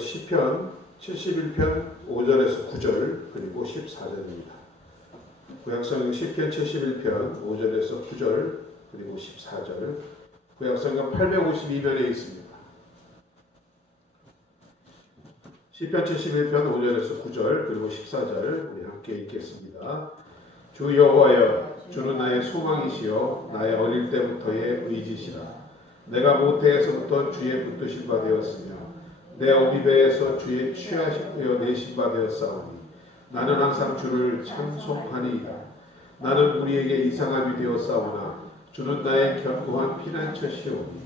시편 71편 5절에서 9절 그리고 14절입니다. 구약성경 시편 71편 5절에서 9절 그리고 14절, 구약성경 852편에 있습니다. 시편 71편 5절에서 9절 그리고 14절 우리 함께 읽겠습니다. 주 여호와여, 주는 나의 소망이시요 나의 어릴 때부터의 의지시라. 내가 모태에서부터 주의 붙드신 바 되었으며 내 어미 배에서 주의 취하시며 내신 바 되었사오니 나는 항상 주를 찬송하리이다. 나는 우리에게 이상함이 되었사오나 주는 나의 견고한 피난처시오니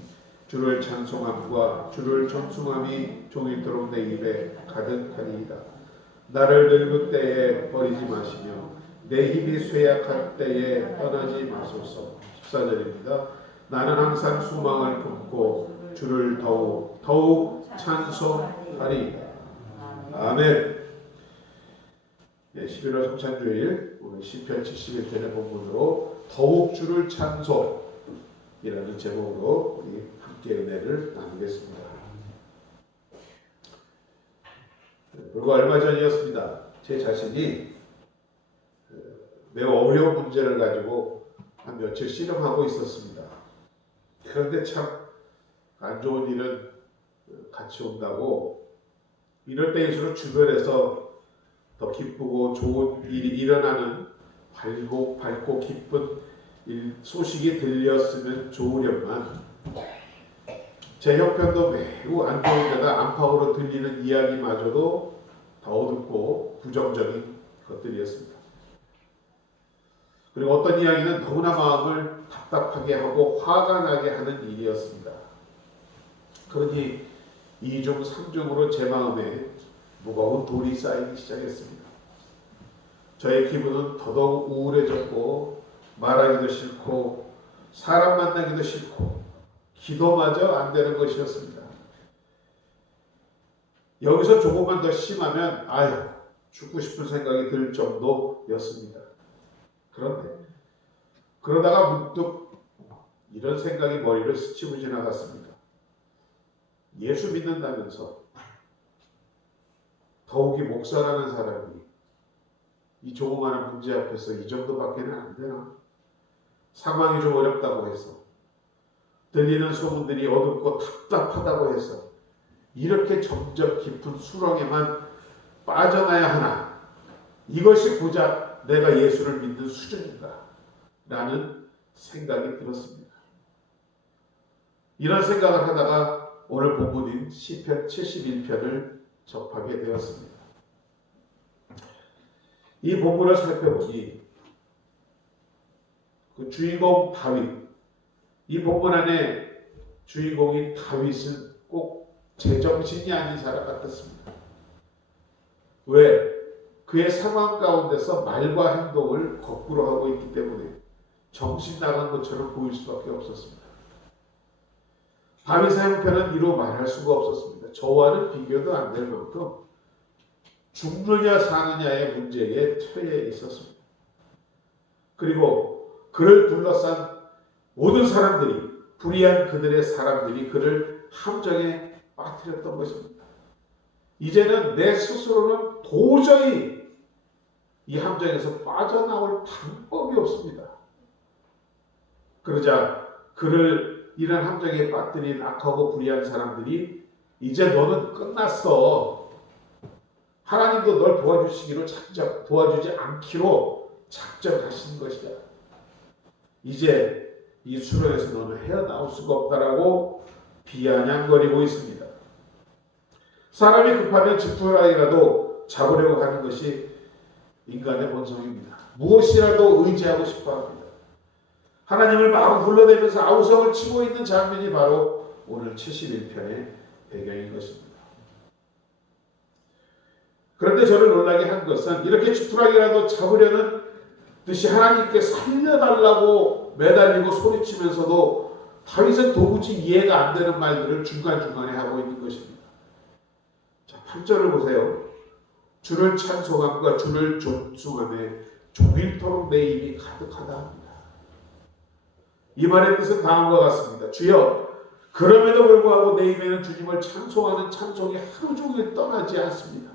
주를 찬송함과 주를 존숭함이 종일토록 내 입에 가득하리이다. 나를 늙을 때에 버리지 마시며 내 힘이 쇠약할 때에 떠나지 마소서. 14절입니다. 나는 항상 소망을 품고 주를 더욱 찬송하리이다. 아멘. 11월 성찬주일 오늘 시편 71편의 본문으로 더욱 주를 찬송이라는 제목으로 우리 함께 은혜를 나누겠습니다. 불과 얼마 전이었습니다. 제 자신이 매우 어려운 문제를 가지고 한 며칠 씨름하고 있었습니다. 그런데 참 안 좋은 일은 같이 온다고, 이럴 때일수록 주변에서 더 기쁘고 좋은 일이 일어나는 밝고 기쁜 소식이 들렸으면 좋으련만 제 형편도 매우 안 좋은 데다 안팎으로 들리는 이야기마저도 더 어둡고 부정적인 것들이었습니다. 그리고 어떤 이야기는 너무나 마음을 답답하게 하고 화가 나게 하는 일이었습니다. 그러니 2중 3중으로 제 마음에 무거운 돌이 쌓이기 시작했습니다. 저의 기분은 더더욱 우울해졌고 말하기도 싫고 사람 만나기도 싫고 기도마저 안 되는 것이었습니다. 여기서 조금만 더 심하면 죽고 싶은 생각이 들 정도였습니다. 그러다가 문득 이런 생각이 머리를 스치고 지나갔습니다. 예수 믿는다면서 더욱이 목사라는 사람이 이 조그마한 문제 앞에서 이 정도밖에는 안 되나? 상황이 좀 어렵다고 해서, 들리는 소문들이 어둡고 답답하다고 해서 이렇게 점점 깊은 수렁에만 빠져나야 하나? 이것이 고작 내가 예수를 믿는 수준인가? 라는 생각이 들었습니다. 이런 생각을 하다가 오늘 본문인 시편 71편을 접하게 되었습니다. 이 본문을 살펴보니 그 주인공 다윗, 이 본문 안에 주인공인 다윗은 꼭 제정신이 아닌 사람 같았습니다. 왜? 그의 상황 가운데서 말과 행동을 거꾸로 하고 있기 때문에 정신 나간 것처럼 보일 수밖에 없었습니다. 다윗의 형편은 이루 말할 수가 없었습니다. 저와는 비교도 안 될 만큼 죽느냐 사느냐의 문제에 처해 있었습니다. 그리고 그를 둘러싼 모든 사람들이, 불의한 그들의 사람들이 그를 함정에 빠뜨렸던 것입니다. 이제는 내 스스로는 도저히 이 함정에서 빠져나올 방법이 없습니다. 그러자 그를 이런 함정에 빠뜨린 악하고 불의한 사람들이 이제 너는 끝났어. 하나님도 널 도와주지 않기로 작정하신 것이다. 이제 이 수렁에서 너는 헤어나올 수가 없다라고 비아냥거리고 있습니다. 사람이 급하면 지푸라기라도 잡으려고 하는 것이 인간의 본성입니다. 무엇이라도 의지하고 싶어 합니다. 하나님을 마구 불러대면서 아우성을 치고 있는 장면이 바로 오늘 71편의 배경인 것입니다. 그런데 저를 놀라게 한 것은 이렇게 지푸라기라도 잡으려는 듯이 하나님께 살려달라고 매달리고 소리치면서도 다윗은 도무지 이해가 안 되는 말들을 중간중간에 하고 있는 것입니다. 자, 8절을 보세요. 주를 찬송함과 주를 존숭함에 종일토록 내 입이 가득하다 합니다. 이 말의 뜻은 다음과 같습니다. 주여, 그럼에도 불구하고 내 입에는 주님을 찬송하는 찬송이 하루 종일 떠나지 않습니다.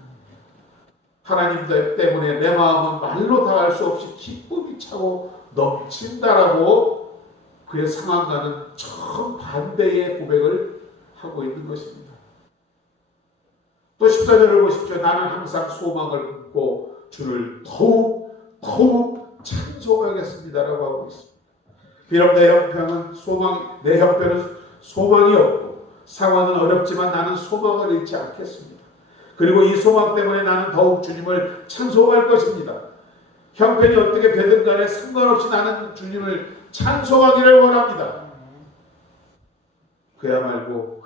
하나님 때문에 내 마음은 말로 다 할 수 없이 기쁨이 차고 넘친다라고 그의 상황과는 정반대의 고백을 하고 있는 것입니다. 또 14절을 보십시오. 나는 항상 소망을 품고 주를 더욱 찬송하겠습니다라고 하고 있습니다. 비록 내 형편은 소망이 없고 상황은 어렵지만 나는 소망을 잃지 않겠습니다. 그리고 이 소망 때문에 나는 더욱 주님을 찬송할 것입니다. 형편이 어떻게 되든 간에 상관없이 나는 주님을 찬송하기를 원합니다. 그야말로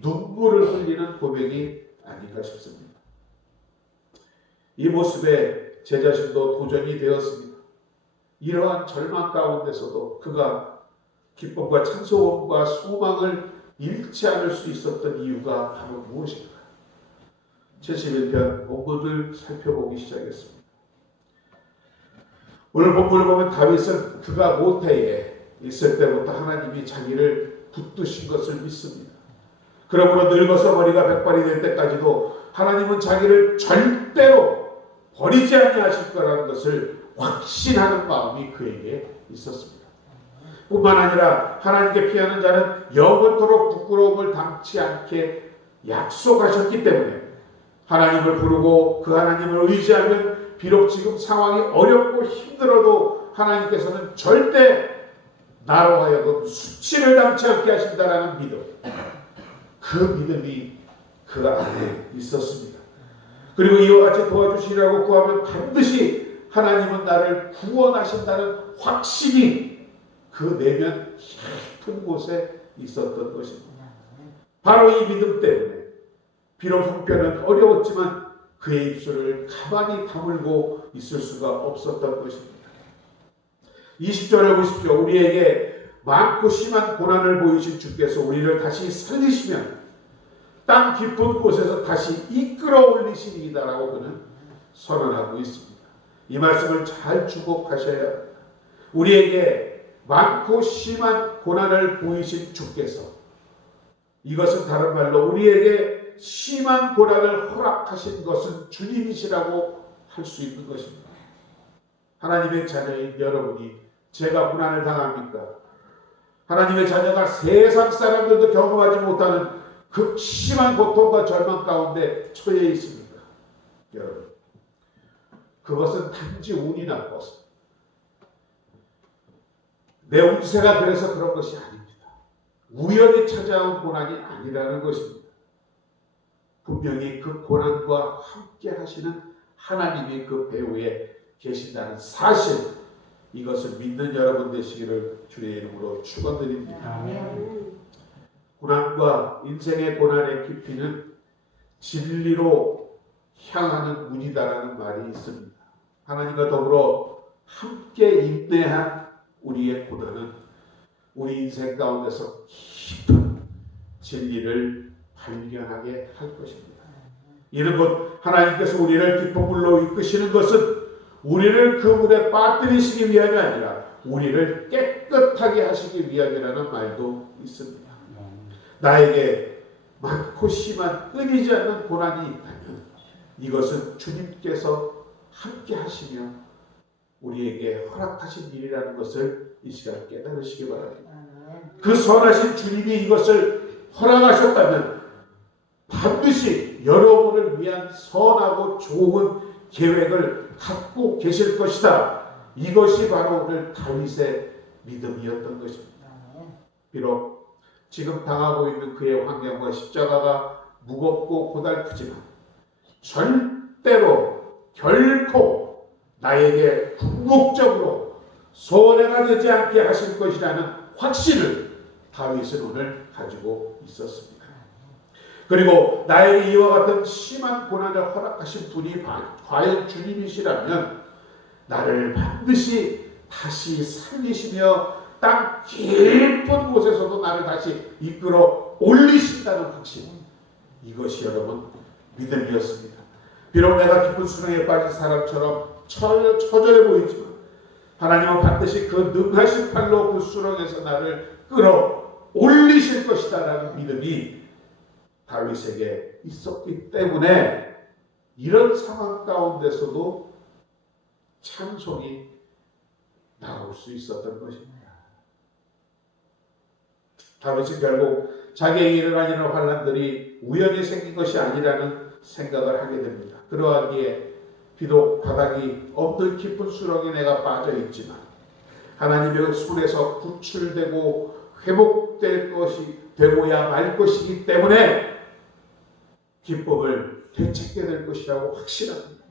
눈물을 흘리는 고백이 아닌가 싶습니다. 이 모습에 제 자신도 도전이 되었습니다. 이러한 절망 가운데서도 그가 기쁨과 찬송과 소망을 잃지 않을 수 있었던 이유가 바로 무엇인가? 71편 본문을 살펴보기 시작했습니다. 오늘 본문을 보면 다윗은 그가 모태에 있을 때부터 하나님이 자기를 붙드신 것을 믿습니다. 그러므로 늙어서 머리가 백발이 될 때까지도 하나님은 자기를 절대로 버리지 아니하실 거라는 것을 확신하는 마음이 그에게 있었습니다. 뿐만 아니라 하나님께 피하는 자는 영원토록 부끄러움을 당치 않게 약속하셨기 때문에 하나님을 부르고 그 하나님을 의지하면 비록 지금 상황이 어렵고 힘들어도 하나님께서는 절대 나로 하여금 수치를 당치 않게 하신다라는 믿음, 그 믿음이 그 안에 있었습니다. 그리고 이와 같이 도와주시라고 구하면 반드시 하나님은 나를 구원하신다는 확신이 그 내면 깊은 곳에 있었던 것입니다. 바로 이 믿음 때문에 비록 형편은 어려웠지만 그의 입술을 가만히 다물고 있을 수가 없었던 것입니다. 20절을 보십시오. 우리에게 많고 심한 고난을 보이신 주께서 우리를 다시 살리시면 땅 깊은 곳에서 다시 이끌어 올리시리이다라고 그는 선언하고 있습니다. 이 말씀을 잘 주목하셔야 합니다. 우리에게 많고 심한 고난을 보이신 주께서, 이것은 다른 말로 우리에게 심한 고난을 허락하신 것은 주님이시라고 할 수 있는 것입니다. 하나님의 자녀인 여러분이 제가 고난을 당합니까? 하나님의 자녀가 세상 사람들도 경험하지 못하는 극심한 고통과 절망 가운데 처해 있습니까? 여러분, 그것은 단지 운이 나빠서, 내 운세가 그래서 그런 것이 아닙니다. 우연히 찾아온 고난이 아니라는 것입니다. 분명히 그 고난과 함께 하시는 하나님이 그 배후에 계신다는 사실, 이것을 믿는 여러분 되시기를 주의 이름으로 축원드립니다. 고난과 인생의 고난의 깊이는 진리로 향하는 문이다라는 말이 있습니다. 하나님과 더불어 함께 인내한 우리의 고난은 우리 인생 가운데서 깊은 진리를 발견하게 할 것입니다. 이는 곧 하나님께서 우리를 깊은 물로 이끄시는 것은 우리를 그 물에 빠뜨리시기 위함이 아니라 우리를 깨끗하게 하시기 위함이라는 말도 있습니다. 나에게 많고 심한 끊이지 않는 고난이 있다면 이것은 주님께서 함께 하시며 우리에게 허락하신 일이라는 것을 이 시간 깨달으시기 바랍니다. 그 선하신 주님이 이것을 허락하셨다면 반드시 여러분을 위한 선하고 좋은 계획을 갖고 계실 것이다. 이것이 바로 오늘 다윗의 믿음이었던 것입니다. 비록 지금 당하고 있는 그의 환경과 십자가가 무겁고 고달프지만 절대로 결코 나에게 궁극적으로 손해가 되지 않게 하실 것이라는 확신을 다윗은 오늘 가지고 있었습니다. 그리고 나에게 이와 같은 심한 고난을 허락하신 분이 과연 주님이시라면 나를 반드시 다시 살리시며 땅 깊은 곳에서도 나를 다시 이끌어 올리신다는 확신, 이것이 여러분 믿음이었습니다. 비록 내가 깊은 수렁에 빠진 사람처럼 처절해 보이지만 하나님은 반드시 그 능하신 팔로 그 수렁에서 나를 끌어 올리실 것이다라는 믿음이 다윗에게 있었기 때문에 이런 상황 가운데서도 찬송이 나올 수 있었던 것입니다. 다윗은 결국 자기에게 일어난 이런 환난들이 우연히 생긴 것이 아니라는 생각을 하게 됩니다. 그러하기에 비록 바닥이 없는 깊은 수렁에 내가 빠져 있지만 하나님의 손에서 구출되고 회복될 것이 되고야 말 것이기 때문에 기쁨을 되찾게 될 것이라고 확신합니다.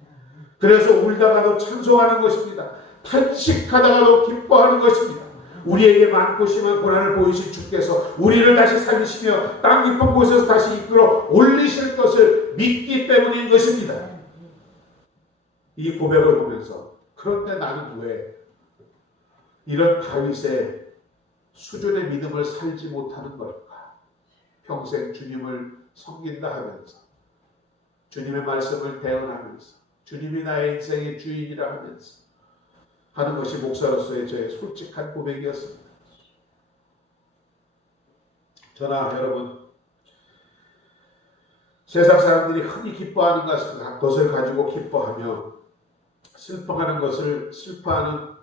그래서 울다가도 찬송하는 것입니다. 탄식하다가도 기뻐하는 것입니다. 우리에게 많고 심한 고난을 보이신 주께서 우리를 다시 살리시며 땅 깊은 곳에서 다시 이끌어 올리실 것을 믿기 때문인 것입니다. 이 고백을 보면서 그런데 나는 왜 이런 다윗의 수준의 믿음을 살지 못하는 걸까? 평생 주님을 섬긴다 하면서 주님의 말씀을 대언하면서 주님이 나의 인생의 주인이라 하면서 하는 것이 목사로서의 저의 솔직한 고백이었습니다. 저나 여러분, 세상 사람들이 흔히 기뻐하는 것을 가지고 기뻐하며 슬퍼하는 것을 슬퍼하는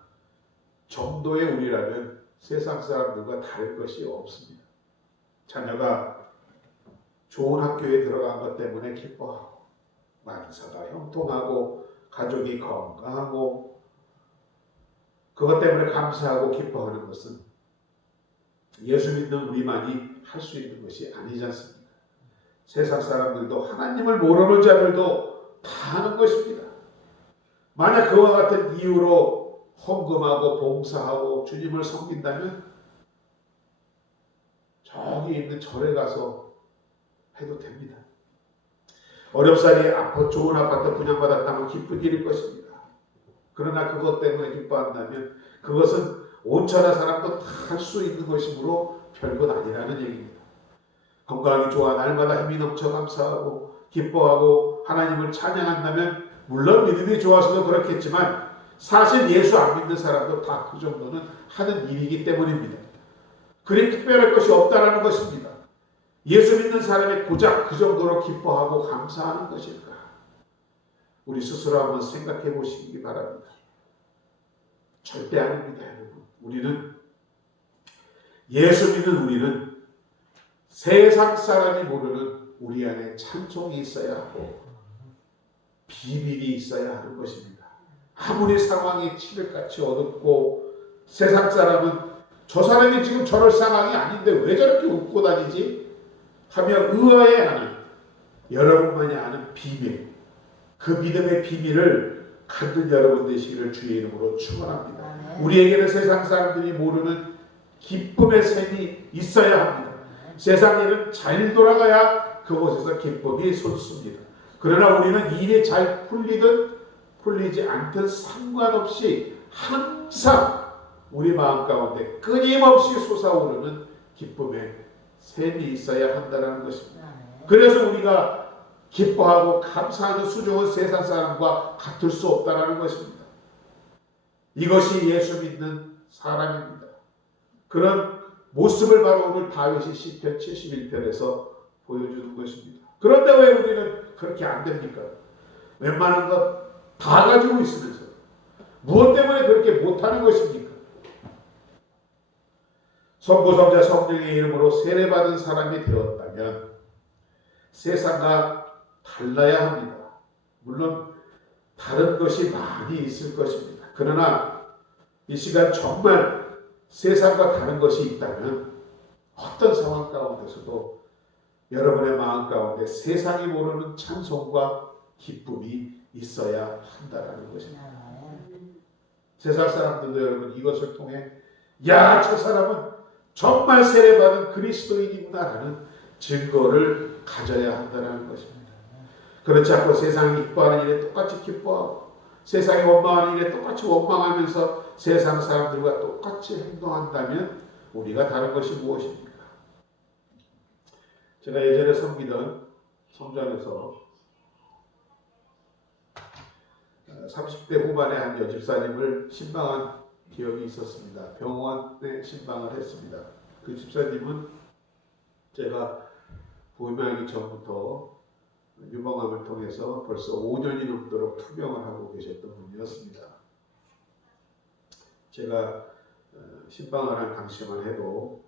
정도의 우리라면 세상 사람들과 다를 것이 없습니다. 자녀가 좋은 학교에 들어간 것 때문에 기뻐하고 만사가 형통하고 가족이 건강하고 그것 때문에 감사하고 기뻐하는 것은 예수 믿는 우리만이 할 수 있는 것이 아니지 않습니까? 세상 사람들도 하나님을 모르는 자들도 다 하는 것입니다. 만약 그와 같은 이유로 헌금하고 봉사하고 주님을 섬긴다면 저기 있는 절에 가서 해도 됩니다. 어렵사리 좋은 아파트 분양받았다면 기쁜 일일 것입니다. 그러나 그것 때문에 기뻐한다면 그것은 온천한 사람도 다 할 수 있는 것이므로 별것 아니라는 얘기입니다. 건강이 좋아 날마다 힘이 넘쳐 감사하고 기뻐하고 하나님을 찬양한다면 물론 믿음이 좋아서도 그렇겠지만 사실 예수 안 믿는 사람도 다 그 정도는 하는 일이기 때문입니다. 그리 특별할 것이 없다라는 것입니다. 예수 믿는 사람이 고작 그 정도로 기뻐하고 감사하는 것일까? 우리 스스로 한번 생각해 보시기 바랍니다. 절대 아닙니다, 여러분. 우리는 예수 믿는 우리는 세상 사람이 모르는 우리 안에 찬송이 있어야 하고 비밀이 있어야 하는 것입니다. 아무리 상황이 칠흑같이 어둡고 세상 사람은 저 사람이 지금 저럴 상황이 아닌데 왜 저렇게 웃고 다니지? 하며 의아해하는 여러분만이 아는 비밀, 그 믿음의 비밀을 갖는 여러분 되시기를 주의 이름으로 축원합니다. 우리에게는 세상 사람들이 모르는 기쁨의 셈이 있어야 합니다. 세상 일은 잘 돌아가야 그곳에서 기쁨이 솟습니다. 그러나 우리는 일이 잘 풀리든 풀리지 않든 상관없이 항상 우리 마음 가운데 끊임없이 솟아오르는 기쁨의 셈이 있어야 한다는 것입니다. 그래서 우리가 기뻐하고 감사하는 수종은 세상 사람과 같을 수 없다는 것입니다. 이것이 예수 믿는 사람입니다. 그런 모습을 바로 오늘 다윗이 시편 71편에서 보여주는 것입니다. 그런데 왜 우리는 그렇게 안 됩니까? 웬만한 것 다 가지고 있으면서 무엇 때문에 그렇게 못하는 것입니까? 성부성자 성령의 이름으로 세례받은 사람이 되었다면 세상과 달라야 합니다. 물론 다른 것이 많이 있을 것입니다. 그러나 이 시간 정말 세상과 다른 것이 있다면 어떤 상황 가운데서도 여러분의 마음 가운데 세상이 모르는 찬송과 기쁨이 있어야 한다는 것입니다. 세상 사람들도 여러분 이것을 통해 야, 저 사람은 정말 세례받은 그리스도인이구나라는 증거를 가져야 한다는 것입니다. 그렇지 않고 세상이 기뻐하는 일에 똑같이 기뻐하고 세상이 원망하는 일에 똑같이 원망하면서 세상 사람들과 똑같이 행동한다면 우리가 다른 것이 무엇입니까? 제가 예전에 섬기던 성전에서 30대 후반의 한 여집사님을 신방한 기억이 있었습니다. 병원에 신방을 했습니다. 그 집사님은 제가 부임하기 전부터 유방암을 통해서 벌써 5년이 넘도록 투병을 하고 계셨던 분이었습니다. 제가 신방을 한 당시만 해도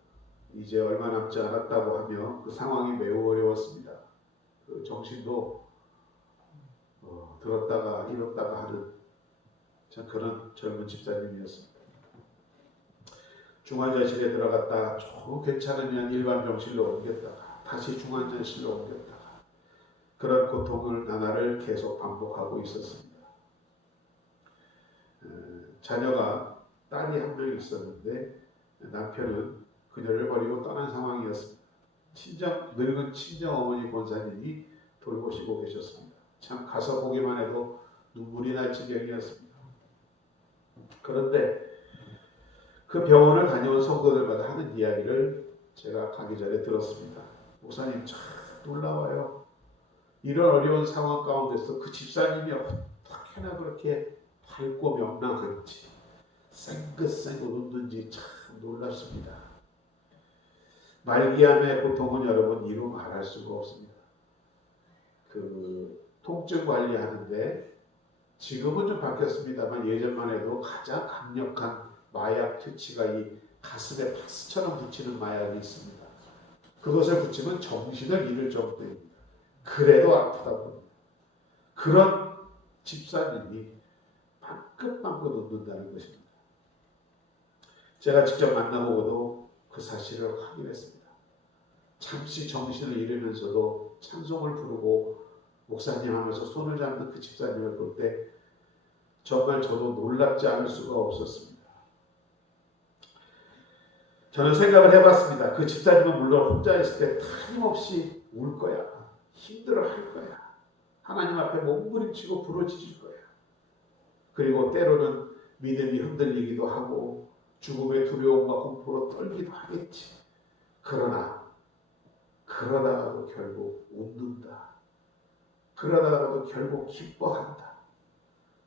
이제 얼마 남지 않았다고 하며 그 상황이 매우 어려웠습니다. 그 정신도 들었다가 잃었다가 하는 참 그런 젊은 집사님이었습니다. 중환자실에 들어갔다가 조금 괜찮으면 일반 병실로 옮겼다가 다시 중환자실로 옮겼다가 그런 고통을 나날을 계속 반복하고 있었습니다. 자녀가 딸이 한 명 있었는데 남편은 그녀를 버리고 떠난 상황이었습니다. 늙은 친정 어머니 권사님이 돌보시고 계셨습니다. 참 가서 보기만 해도 눈물이 날 지경이었습니다. 그런데 그 병원을 다녀온 성도들마다 하는 이야기를 제가 가기 전에 들었습니다. 목사님 참 놀라워요. 이런 어려운 상황 가운데서 그 집사님이 어떻게나 그렇게 밝고 명랑한지 쌩긋쌩긋 웃는지 참 놀랍습니다. 말기암의 고통은 여러분 이루 말할 수가 없습니다. 그 통증 관리하는데 지금은 좀 바뀌었습니다만 예전만 해도 가장 강력한 마약 퇴치가 이 가슴에 파스처럼 붙이는 마약이 있습니다. 그것을 붙이면 정신을 잃을 정도입니다. 그래도 아프다고 합니다. 그런 집사님이 방긋방긋 웃는다는 것입니다. 제가 직접 만나보고도 그 사실을 확인했습니다. 잠시 정신을 잃으면서도 찬송을 부르고 목사님 하면서 손을 잡는 그 집사님을 볼 때 정말 저도 놀랍지 않을 수가 없었습니다. 저는 생각을 해봤습니다. 그 집사님은 물론 혼자 있을 때 틀림없이 울 거야. 힘들어할 거야. 하나님 앞에 몸부림치고 부러지질 거야. 그리고 때로는 믿음이 흔들리기도 하고 죽음의 두려움과 공포로 떨기도 하겠지. 그러다가도 결국 웃는다. 그러다가도 결국 기뻐한다.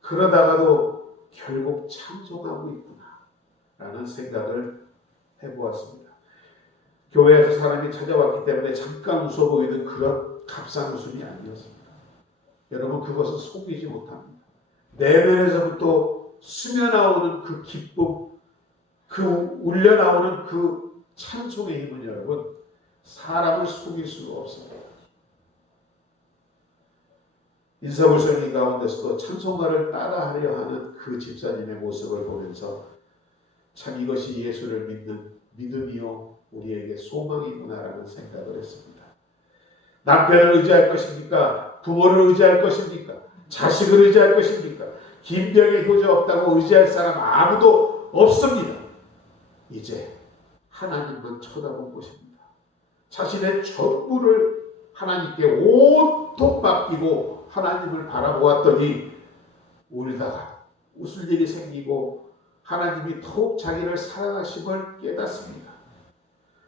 그러다가도 결국 찬송하고 있구나 라는 생각을 해보았습니다. 교회에서 사람이 찾아왔기 때문에 잠깐 웃어 보이는 그런 값싼 웃음이 아니었습니다. 여러분 그것은 속이지 못합니다. 내면에서부터 스며나오는 그 기쁨, 그 울려나오는 그 찬송의 힘은 여러분 사람을 속일 수가 없습니다. 인사불성이 가운데서도 찬송가를 따라하려 하는 그 집사님의 모습을 보면서 참 이것이 예수를 믿는 믿음이요 우리에게 소망이구나라는 생각을 했습니다. 남편을 의지할 것입니까? 부모를 의지할 것입니까? 자식을 의지할 것입니까? 김병의 효자 없다고 의지할 사람 아무도 없습니다. 이제 하나님만 쳐다본 것입니다. 자신의 전부를 하나님께 온통 맡기고 하나님을 바라보았더니 울다가 웃을 일이 생기고 하나님이 더욱 자기를 사랑하심을 깨닫습니다.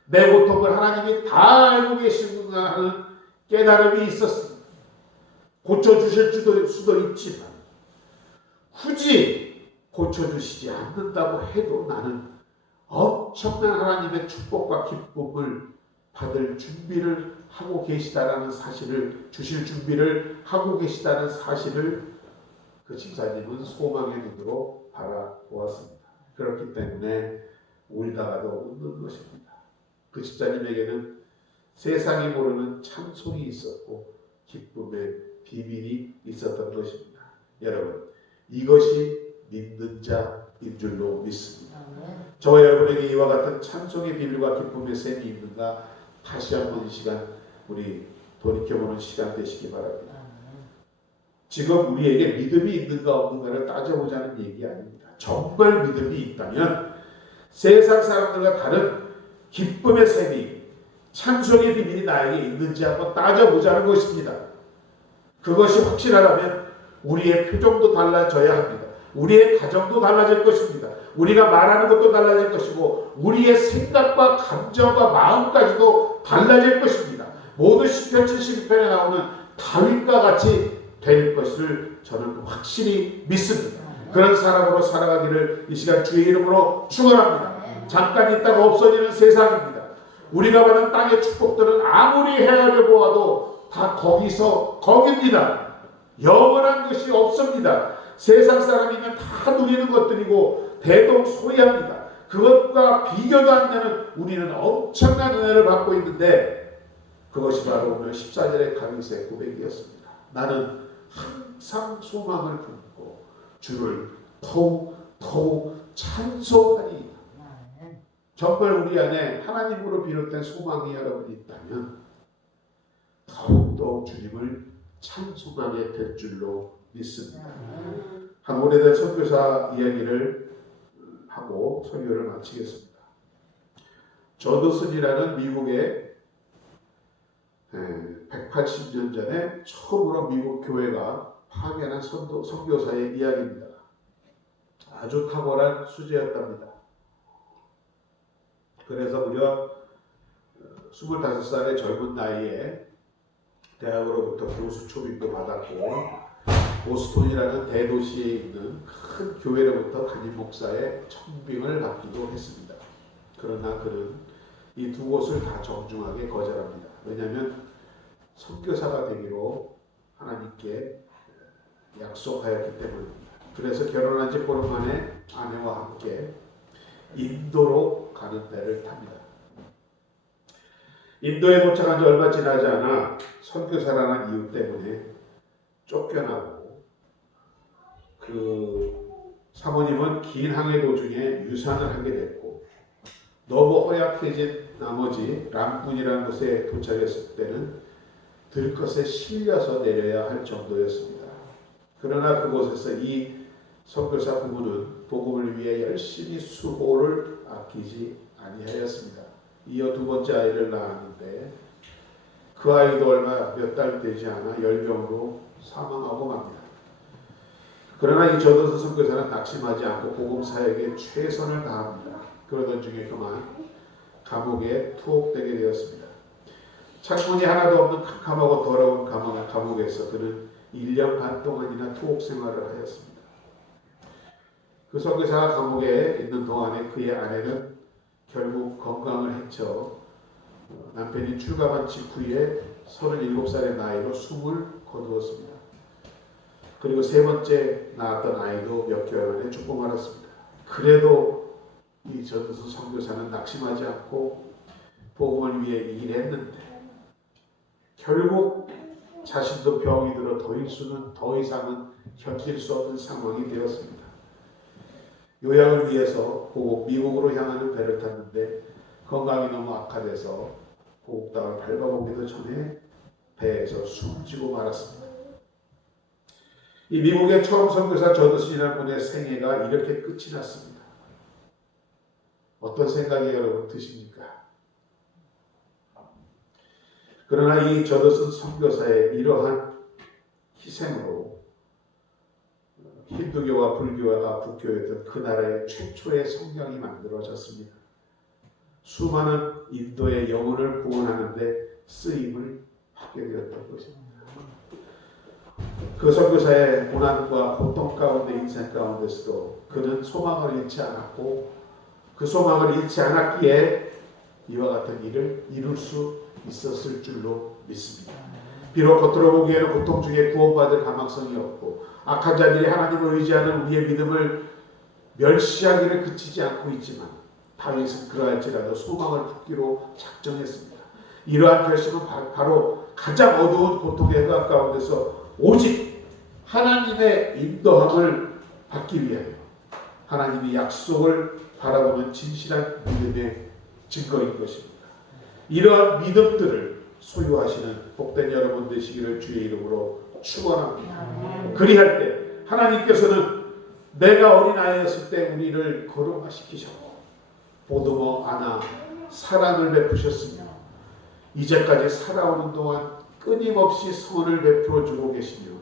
내 고통을 하나님이 다 알고 계시구나 하는 깨달음이 있었습니다. 고쳐주실 수도 있지만 굳이 고쳐주시지 않는다고 해도 나는 엄청난 하나님의 축복과 기쁨을 받을 준비를 하고 계시다라는 사실을 주실 준비를 하고 계시다는 사실을 그 집사님은 소망의 눈으로 바라보았습니다. 그렇기 때문에 울다가도 웃는 것입니다. 그 집사님에게는 세상이 모르는 찬송이 있었고 기쁨의 비밀이 있었던 것입니다. 여러분 이것이 믿는 자인 줄로 믿습니다. 저와 여러분에게 이와 같은 찬송의 비밀과 기쁨의 샘이 있는가 다시 한번 이 시간 우리 돌이켜보는 시간 되시기 바랍니다. 지금 우리에게 믿음이 있는가 없는가를 따져보자는 얘기 아닙니다. 정말 믿음이 있다면 세상 사람들과 다른 기쁨의 샘이 찬송의 비밀이 나에게 있는지 한번 따져보자는 것입니다. 그것이 확실하다면 우리의 표정도 달라져야 합니다. 우리의 가정도 달라질 것입니다. 우리가 말하는 것도 달라질 것이고 우리의 생각과 감정과 마음까지도 달라질 것입니다. 모두 시편 71편에 나오는 다윗과 같이 될 것을 저는 확실히 믿습니다. 그런 사람으로 살아가기를 이 시간 주의 이름으로 축원합니다. 잠깐 있다가 없어지는 세상입니다. 우리가 받은 땅의 축복들은 아무리 헤아려 보아도 다 거기입니다. 영원한 것이 없습니다. 세상 사람이면 다 누리는 것들이고 대동소이합니다. 그것과 비교도 안 되는 우리는 엄청난 은혜를 받고 있는데, 그것이 바로 오늘 14절의 가미스의 고백이었습니다. 나는 항상 소망을 품고 주를 더욱 찬송하니. 정말 우리 안에 하나님으로 비롯된 소망이 여러분이 있다면 더욱더 주님을 찬송하게 될 줄로 믿습니다. 한 오래된 선교사 이야기를 하고 설교를 마치겠습니다. 저드슨이라는 미국의 180년 전에 처음으로 미국 교회가 파견한 선교사의 이야기입니다. 아주 탁월한 수제였답니다. 그래서 무려 25살의 젊은 나이에 대학으로부터 교수 초빙도 받았고, 보스턴이라는 대도시에 있는 큰 교회로부터 담임 목사의 청빙을 받기도 했습니다. 그러나 그는 이 두 곳을 다 정중하게 거절합니다. 왜냐하면 선교사가 되기로 하나님께 약속하였기 때문입니다. 그래서 결혼한 지 보름 만에 아내와 함께 인도로 가는 배를 탑니다. 인도에 도착한 지 얼마 지나지 않아 선교사라는 이유 때문에 쫓겨나고, 그 사모님은 긴 항해 도중에 유산을 하게 됐고, 너무 허약해진 나머지 람군이라는 곳에 도착했을 때는 들것에 실려서 내려야 할 정도였습니다. 그러나 그곳에서 이 선교사 부부는 복음을 위해 열심히 수고를 아끼지 아니하였습니다. 이어 두 번째 아이를 낳았는데 그 아이도 얼마 몇 달 되지 않아 열병으로 사망하고 맙니다. 그러나 이 저드슨 선교사는 낙심하지 않고 복음 사역에 최선을 다합니다. 그러던 중에 그만 감옥에 투옥되게 되었습니다. 창문이 하나도 없는 캄캄하고 더러운 감옥에서 그는 1년 반 동안이나 투옥 생활을 하였습니다. 그 선교사가 감옥에 있는 동안에 그의 아내는 결국 건강을 해쳐 남편이 출가한 직후에 37살의 나이로 숨을 거두었습니다. 그리고 세 번째 낳았던 아이도 몇 개월 만에 죽고 말았습니다. 그래도 이 저드슨 선교사는 낙심하지 않고 복음을 위해 일했는데 결국 자신도 병이 들어 더 이상은 견딜 수 없는 상황이 되었습니다. 요양을 위해서 미국으로 향하는 배를 탔는데 건강이 너무 악화돼서 고국당을 밟아보기도 전에 배에서 숨지고 말았습니다. 이 미국의 처음 선교사 저드슨이라는 분의 생애가 이렇게 끝이 났습니다. 어떤 생각이 여러분 드십니까? 그러나 이 저드슨 선교사의 이러한 희생으로 힌두교와 불교가 북교였던 그 나라의 최초의 성경이 만들어졌습니다. 수많은 인도의 영혼을 구원하는 데 쓰임을 받게 되었던 것입니다. 그 선교사의 고난과 고통 가운데 인생 가운데서도 그는 소망을 잃지 않았고, 그 소망을 잃지 않았기에 이와 같은 일을 이룰 수 있었을 줄로 믿습니다. 비록 겉으로 보기에는 고통 중에 구원받을 가망성이 없고 악한 자들이 하나님을 의지하는 우리의 믿음을 멸시하기를 그치지 않고 있지만, 다윗은 그러할지라도 소망을 품기로 작정했습니다. 이러한 결심은 바로 가장 어두운 고통의 흑암 가운데서 오직 하나님의 인도함을 받기 위하여 하나님의 약속을 바라보는 진실한 믿음의 증거인 것입니다. 이러한 믿음들을 소유하시는 복된 여러분 되시기를 주의 이름으로 축원합니다. 그리할 때 하나님께서는 내가 어린아이였을 때 우리를 거룩화시키셨고 보듬어 안아 사랑을 베푸셨으며 이제까지 살아오는 동안 끊임없이 선을 베풀어 주고 계시며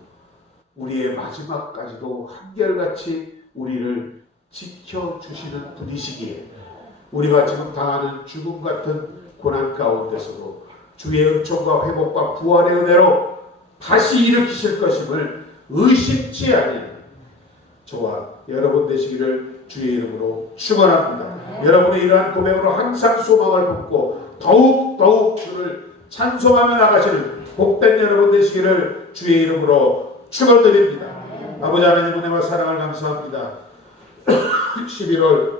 우리의 마지막까지도 한결같이 우리를 지켜주시는 분이시기에 우리가 지금 당하는 죽음 같은 고난 가운데서도 주의 은총과 회복과 부활의 은혜로 다시 일으키실 것임을 의심치 아니하는 저와 여러분 되시기를 주의 이름으로 축원합니다. 여러분의 이러한 고백으로 항상 소망을 품고 더욱 주를 찬송하며 나가시는 복된 여러분 되시기를 주의 이름으로 축원드립니다. 아버지 하나님 은혜와 사랑을 감사합니다. 11월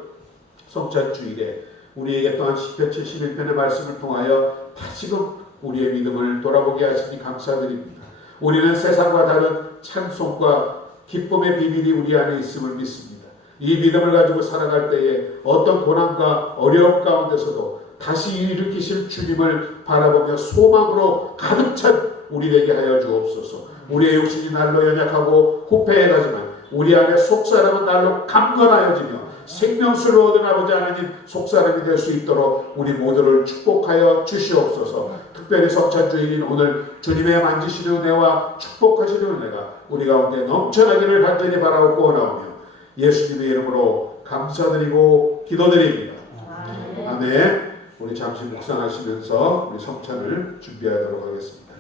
성찬주일에 우리에게 또한 시편 71편의 말씀을 통하여 다시금 우리의 믿음을 돌아보게 하시니 감사드립니다. 우리는 세상과 다른 찬송과 기쁨의 비밀이 우리 안에 있음을 믿습니다. 이 믿음을 가지고 살아갈 때에 어떤 고난과 어려움 가운데서도 다시 일으키실 주님을 바라보며 소망으로 가득 찬 우리 되게 하여 주옵소서. 우리의 육신이 날로 연약하고 후패해가지만 우리 안에 속사람은 날로 강건하여지며 생명수를 얻은 아버지 하나님 속사람이 될 수 있도록 우리 모두를 축복하여 주시옵소서. 특별히 성찬주일인 오늘 주님의 만지시는 은혜와 축복하시는 은혜가 우리 가운데 넘쳐나기를 간절히 바라옵고 원하오며 예수님의 이름으로 감사드리고 기도드립니다. 아멘. 우리 잠시 묵상하시면서 우리 성찬을 준비하도록 하겠습니다.